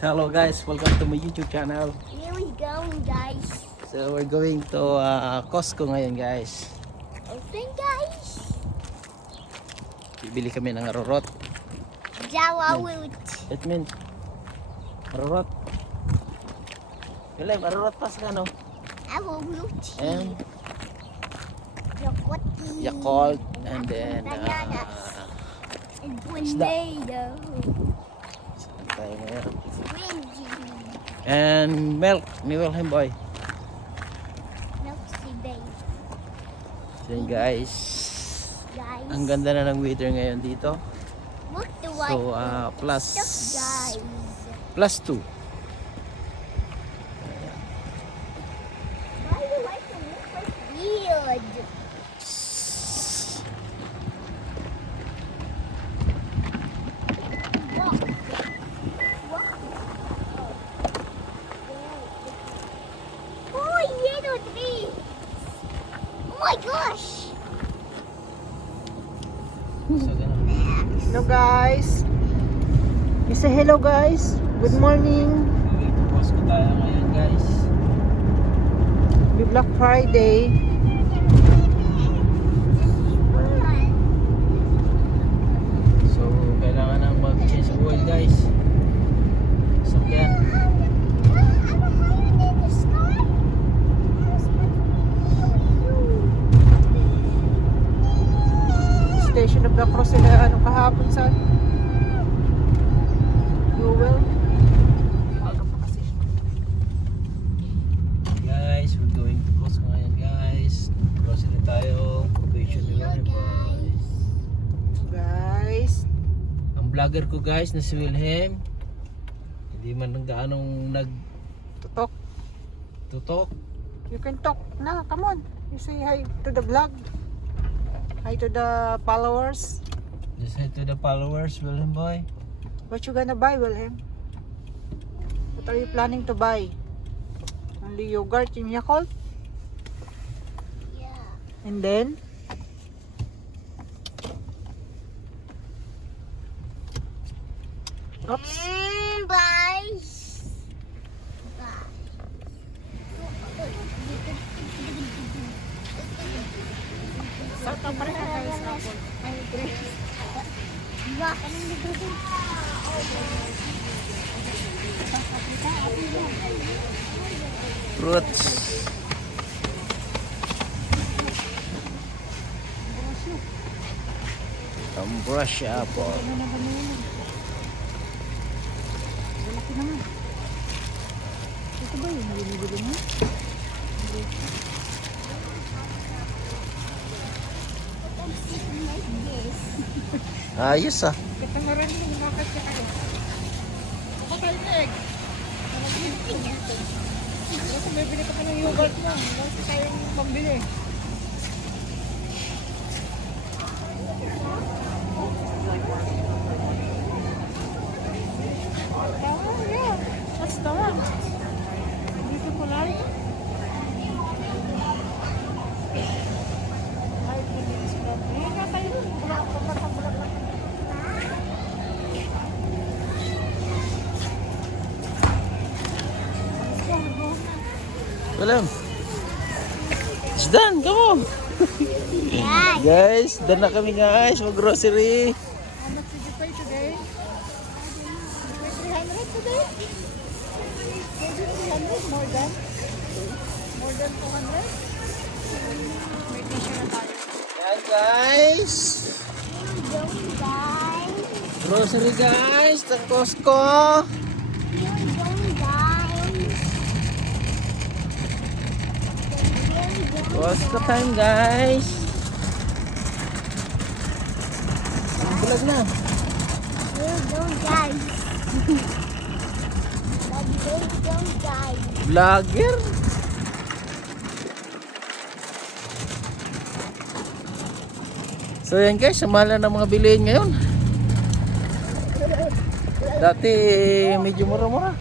Hello guys, welcome to my YouTube channel. Here we going, guys. So we're going to Costco ngayon guys. Open, guys. Bibili kami ng arorot. Jawa root. It mean arorot. Kailan arorot pas ka no? Apple root. And Yakult. Yakult and then bananas. And isda. tornado. Saan tayo ngayon? Squingy. And milk ni Wilhelm boy. Milky babe. So yun guys. Guys. Ang ganda na ng weather ngayon dito. Look the white. So plus Guys. plus 2. Why do I look like weird? Walk. Walk. Oh, yellow trees. Oh my gosh. So ganun. Hello guys. You say hello guys. Good morning. Costco tayo ngayon guys. Happy Black Friday. So kailangan nang mag-change oil guys. Sakyan. Station of the Cross sila kahapon sa fuel. Guys, we're going to Costco ngayon guys. Grocery tayo. Probation nila guys. Guys. Ang vlogger ko guys na si Wilhelm. Hindi man nang gaanong Tutok. nagtutok. You can talk na. Come on. You say hi to the vlog. Hi to the followers. Just say to the followers, Wilhelm boy. What you gonna buy, Wilhelm? What are you planning to buy? Only yogurt in Yakult? Yeah. And then? Oops. Bye. Sarap pa rin guys. Fruits. Brush apple. Malaki naman. Ito ba yung nabibili mo? Ayos ah. Kita na rin yung market ka kayo. Kapatay na egg. Kasi bibili ka pa ng yogurt mo. Kasi tayong pambili. Yeah. That's the one. Beautiful light. Light with this problem. Yan nga tayo. Bulak. Wilhelm. It's done. Come on. Guys, done na kami guys. Mag-grocery. How much did you pay today? You pay 300 today? Maybe 300? More than? More than 200? May t-shirt na tayo. Yan guys. Grocery guys. Sa Costco. Costco time guys. Ang bulag na. Vlogger. So yan guys, samala ng mga bilihin ngayon. Dati medyo mura-mura.